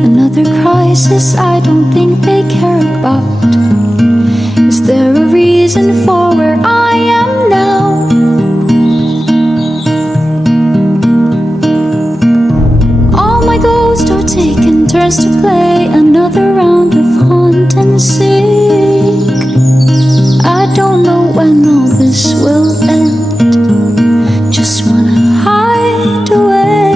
Another crisis I don't think they care about. Is there a reason for where I am now? All my ghosts are taking turns to play another round of haunt and seek. I don't know when all this will end. Just wanna hide away.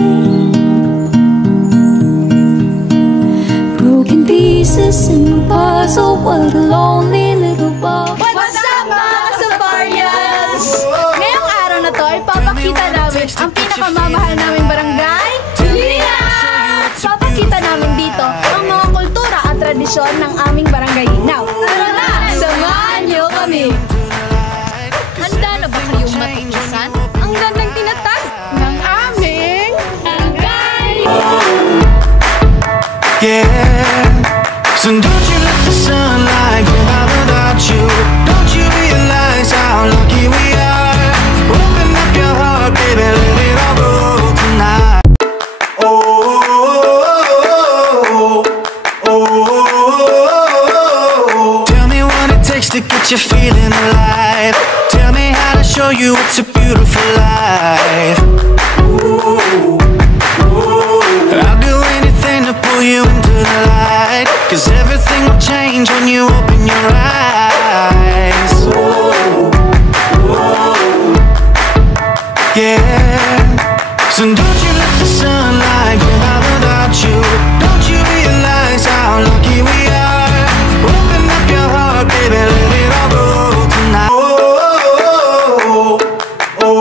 Broken pieces in the puzzle. What a lonely little bubble. What's up mga Kasaparians? Ngayong araw na to, ipapakita namin ang pinakamamahal naming barangay, Linaw! Papakita namin dito ang mga kultura at tradisyon ng aming barangay Linaw. Tara na! Samahan niyo kami! Handa na ba kayong matutusan ang gandang tinatag ng aming barangay? Yeah, so don't you let the sunlight go out without you. Don't you realize how lucky we are? Open up your heart, baby, let it all go tonight. Oh, oh, oh, oh. Tell me what it takes to get you feeling alive. Tell me how to show you it's a beautiful life. Ooh. I'll do anything to pull you into the light, 'cause everything will change when you open your eyes. Yeah, so don't you let the sunlight go out without you. Don't you realize how lucky we are? Open up your heart, baby, let it all go tonight. Oh, oh, oh,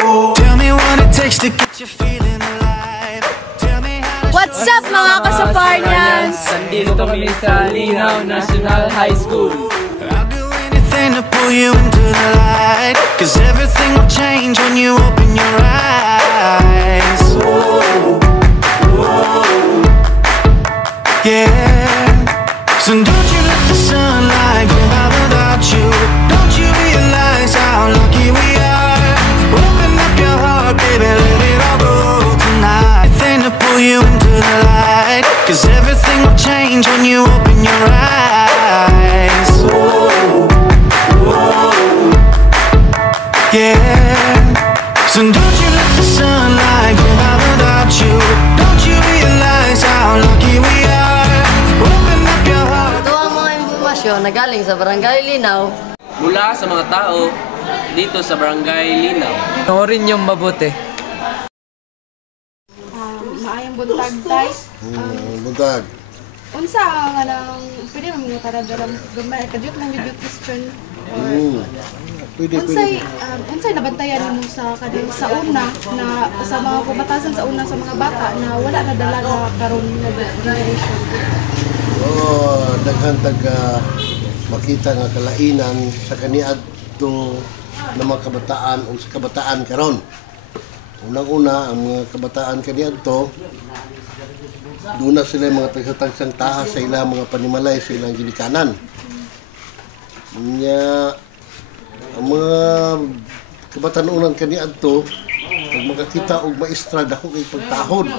oh. Tell me what it takes to get you feeling alive. Tell me how to. What's up mga Kasaparians? Nandito kami sa Linaw National High School. I'll do anything to pull you into the light, 'cause everything will change when you open your eyes. Yeah, so don't you let the sunlight go out without you. Don't you realize how lucky we are? Open up your heart, baby, let it all go tonight. Anything to pull you into the light, 'cause everything will change when you open your eyes. Yeah, so don't you let the sunlight go out without you. Don't you realize how lucky we are? Open up your heart. Ito ang mga impormasyon na galing sa Barangay Linaw. Mula sa mga tao dito sa Barangay Linaw. Panoorin niyong mabuti. Maayong buntag, tay. Buntag. Unsa nga nang pwede mo mga karadaram gamay kadyot lang yung question. Pwede. Unsay nabantayan mo sa kadin sa una na sa mga pumatasan sa una sa mga bata na wala na dalaga karon nga generation. Daghan makita nga kalainan sa kaniadto na mga kabataan o sa kabataan karon. Unang-una ang mga kabataan kaniadto doon na sila mga tagsang taha sa ilang mga panimalay sa ilang ginikanan. Ang mga kabatanunan kaniadto pag makakita og maestra dako kay pagtahod.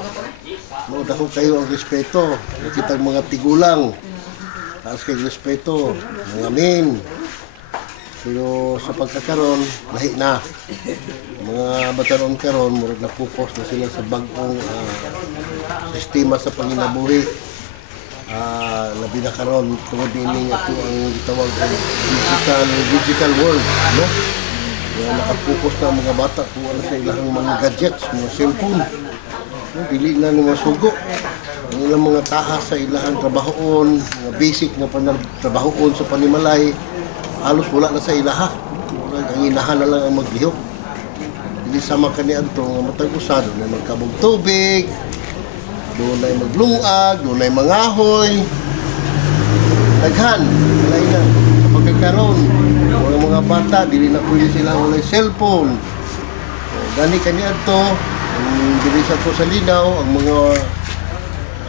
No, dako kayo ang respeto. Nakita mga tigulang. Taas kay respeto. Mga amin. Pero sa pagkakaroon, lahi na. Mga batanon karon murag na focus na sila sa bagong sistema sa panginabuhi. Labi na karon tungod dinhi ato ang gitawag digital world, no? Kaya nakapokus na ang mga bata tuwa na sa ilang mga gadgets, mga cellphone. No, dili na ni masugo. Ang ilang mga taha sa ilang trabahoon, mga basic na trabahoon sa panimalay, halos wala na sa ilaha. Ang inahan na lang ang maglihok. Dili sama kaniadto nga matag usa doon ay magkabog tubig, doon ay maglungag, doon ay mangahoy. Daghan, walay na. Sa pagkakaroon, mga bata, dili na pwede sila walay cellphone. Gani kaniadto, dili sa to sa Linaw, ang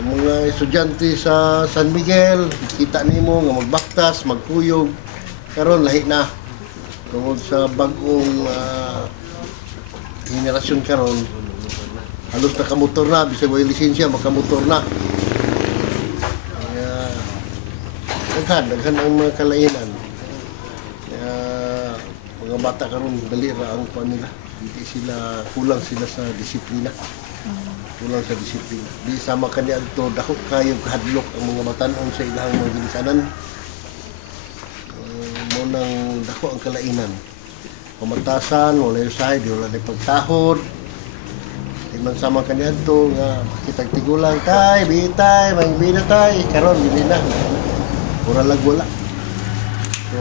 mga estudyante sa San Miguel, kita nimo nga magbaktas, magkuyog. Karon lahi na. Tungod sa bagong henerasyon karon, halos nakamotor na, bisag may lisensya, makamotor na. Kaya, daghan ang mga kalainan. Kaya, mga bata karon dali ra ang kuan nila. Hindi sila, kulang sila sa disiplina. Kulang sa disiplina. Di sama kaniya ito, dako kayo kahadlok ang mga batanon sa ilahang mga ginikanan. Munang dako ang kalainan. Pamatasan, wala yung side, wala na pagtahod. Tingnan sama kaniya ito, nga kitag-tigulang, tay, bitay, magbina tay, karon hindi na. Pura lag wala. So,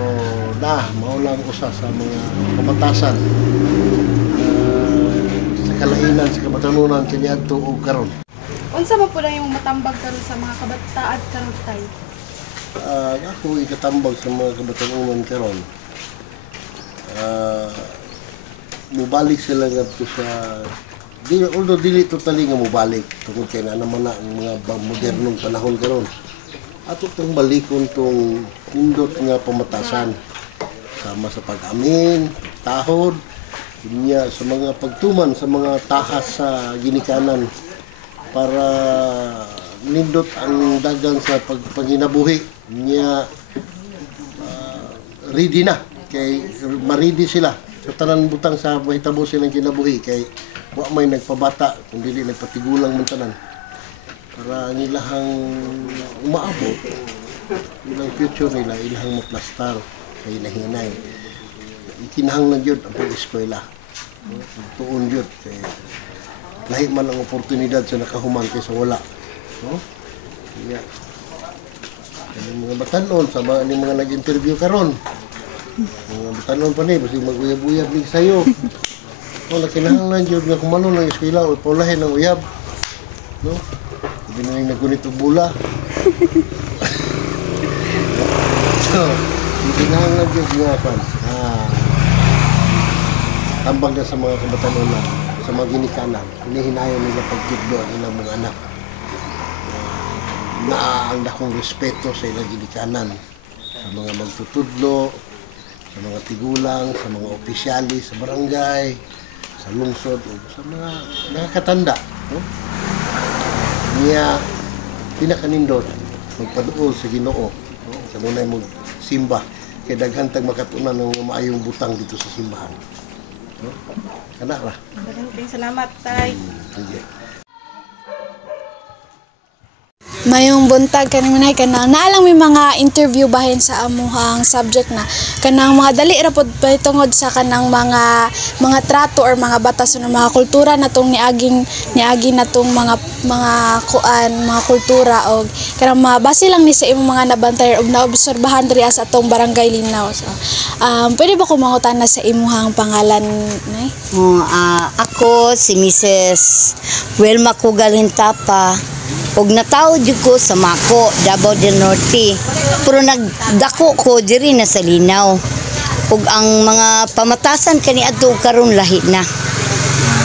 maulang usa sa mga pamatasan. Kalainan sa kabatanunan kaniya tuog karon. Unsa man po lang yung matambag karon sa mga kabataan karon tay? Ako ikatambag sa mga kabatanunan karon. Mubalik sila ngadto sa although dili totally nga mubalik tungod kay na naman na ang mga modernong panahon karon. Ato tong balikon tong nindot nga pamatasan sama sa pag-amin, tahod, niya sa mga pagtuman sa mga tahas sa ginikanan para nindot ang dagan sa pagpanginabuhi niya ready na kay ma-ready sila sa tanan butang sa mahitabo silang kinabuhi kay wa may nagpabata kung dili nagpatigulang man tanan para nilahang umaabot ilang future nila ilahang maplastar kay nahinay ikinahanglan yun ang pag-eskwela. Tuon yun. Lahi man ang oportunidad sa nakahuman kaysa wala. No? Yeah. Yung mga batanon, sama ni mga nag-interview karon. Mga batanon pa ni, basta mag-uyab-uyab ni sa'yo. Nakinahanglan yun nga kumano ng eskwela o paulahin ng uyab. No? Hindi na yung nagunit o bula. So, nakinahanglan yun nga pa. Tambag na sa mga kabatanunan, sa mga ginikanan, hinihinayon nila pagtudlo ang ilang mga anak. Ang dakong respeto sa ilang ginikanan, sa mga magtutudlo, sa mga tigulang, sa mga opisyali, sa barangay, sa lungsod, o sa mga nakakatanda. No? Niya, pinakanindot, magpaduol sa Ginoo, no? Sa munay magsimba, kaya daghantag makatunan ng maayong butang dito sa simbahan. No? Kana ra. Maraming salamat tay. Sige. Mayong buntag kanang kanang naalang may mga interview bahin sa amuhang subject na kanang mga dali ra pod tungod sa kanang mga trato or mga batas ng mga kultura natong niaging natong mga kuan mga kultura og kanang base lang ni sa imong mga nabantay og naobserbahan diri sa atong barangay Linaw. So, pwede ba ko mangutana sa imuhang pangalan nay? Ako si Mrs. Wilma Kugalhintapa. Og natawod jud ko sa Mako, Davao del Norte. Pero nagdako ko diri na sa Linaw. Ug ang mga pamatasan kaniadto karon lahi na.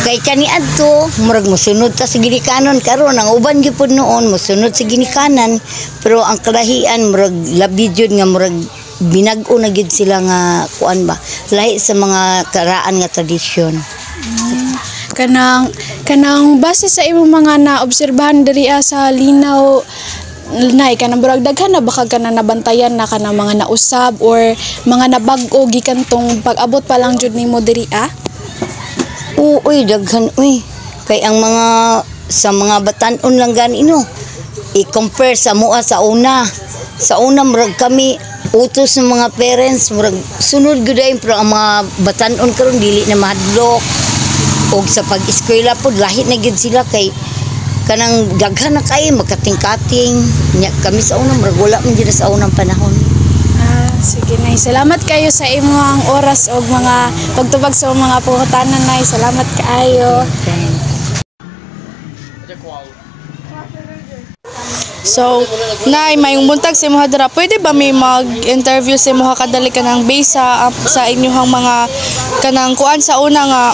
Kay kaniadto murag mosunod ta sa ginikanan karon ang uban gyud pud noon mosunod sa ginikanan pero ang kalahian murag labi jud nga murag binag-o na gid sila nga kuan ba lahi sa mga karaan nga tradisyon. Kanang base sa imong mga naobserbahan diri sa Linaw nay kanang burag daghan na baka kanang nabantayan na kanang mga nausab or mga nabag-o gikan tong pag-abot pa lang jud nimo diri Uy daghan kay ang mga sa mga batan-on lang gani no i-compare sa mua sa una murag kami utos ng mga parents murag sunod gud ay pero ang mga batan-on karon dili na mahadlok og sa pag-eskwela pod lahi na gid sila kay kanang daghan na kay makating-kating nya kami sa unang murag wala man gid sa unang panahon. Sige nay, salamat kayo sa imong oras og mga pagtubag sa mga pangutanan nay. Salamat kaayo. So, nay, mayong buntag sa imuha dira. Pwede ba may mag-interview sa imuha kadali kanang base sa inyong mga kanang kuan sa una nga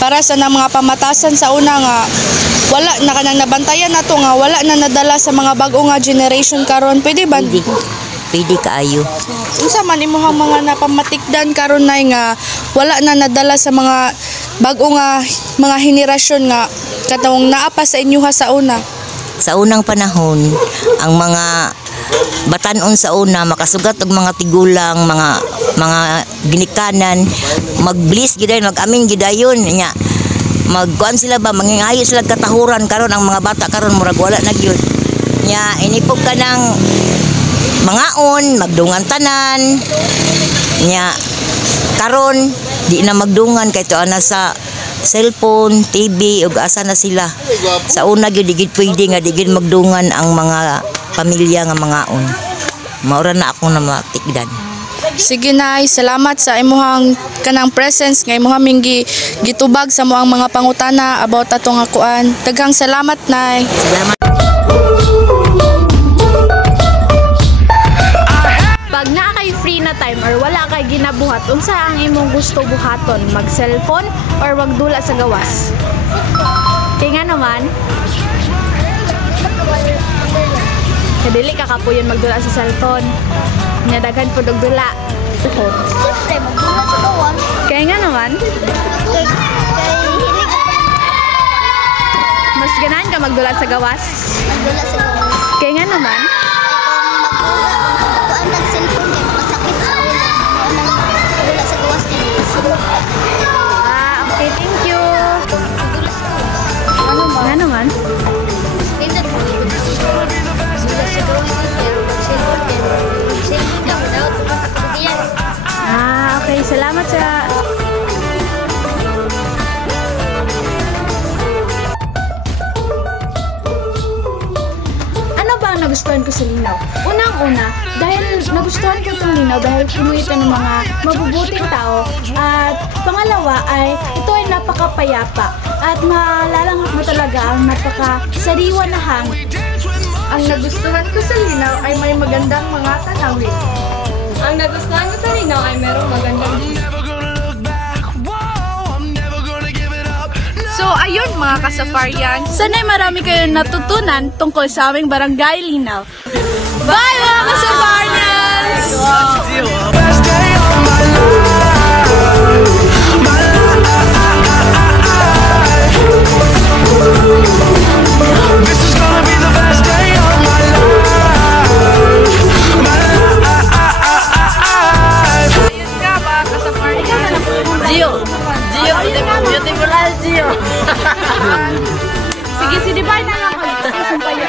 para sa mga pamatasan sa una nga wala na kanang nabantayan nato nga wala na nadala sa mga bag-o nga generation karon. Pwede ba? Pwede kaayo. Unsa man imuhang mga napamatikdan karon nay nga wala na nadala sa mga bag-o nga mga henerasyon nga katong naapa sa inyo ha sa una? Sa unang panahon, ang mga batanon sa una makasugat og mga tigulang, mga ginikanan, mag-bliss gidayon, mag-amin gidayon nya. Magkuan sila ba, mangingayo sila katahuran karon ang mga bata karon murag wala na gyud. Nya inipog ka ng mangaon, magdungan tanan. Nya karon di na magdungan kay tuwa na sa cellphone, TV ug asa na sila. Sa una gyud digid pwede nga digid magdungan ang mga pamilya nga mangaon. Maura na ako na matikdan. Sige nay, salamat sa imuhang kanang presence nga imuhang minggi gitubag sa moang mga pangutana about atong akuan. Daghang salamat nay. Salamat. Pag naa kay free na time or wala kay ginabuhat, unsa ang imong gusto buhaton? Mag-cellphone or magdula sa gawas? Kaya nga naman, kadili ka kapuyon magdula sa cellphone. Nyadagan po dugdula. Siyempre, magdula sa gawas. Kaya nga naman, mas ganahan ka magdula sa gawas. Magdula sa gawas. Kaya nga naman, Kung nag-cellphone kayo, masakit sa ulo. Magdula sa gawas din. okay, thank you. Ano ba? Nga naman. Minsan po, magdula sa gawas din. Pero mag-cellphone kayo. Mag-cellphone ka without makakabitiyan. Okay, salamat sa... Ano ba ang nagustuhan ko sa Linaw? Unang-una, dahil nagustuhan ko itong Linaw dahil puno ito ng mga mabubuting tao. At pangalawa ay ito ay napakapayapa at malalanghap mo talaga ang napakasariwa na hangin. Ang nagustuhan ko sa Linaw ay may magandang mga tanawin. Ang nagustuhan ko sa Linaw ay merong magandang So ayun mga kasafarian, sana'y marami kayong natutunan tungkol sa aming barangay Linaw. Bye mga kasafarians! Best day of my life. This is gonna be the best day of my life. Ayun nga mga kasafarian. Gio, beautiful as Gio. Sige, si Divine na lang. Akong sumpaya.